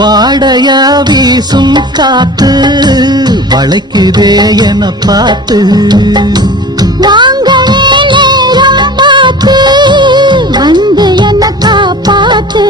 வாடையா வீசும் காத்து வளைக்குதே என பார்த்து வாங்கவே நேரம் பார்த்து வந்து என்ன காப்பாத்து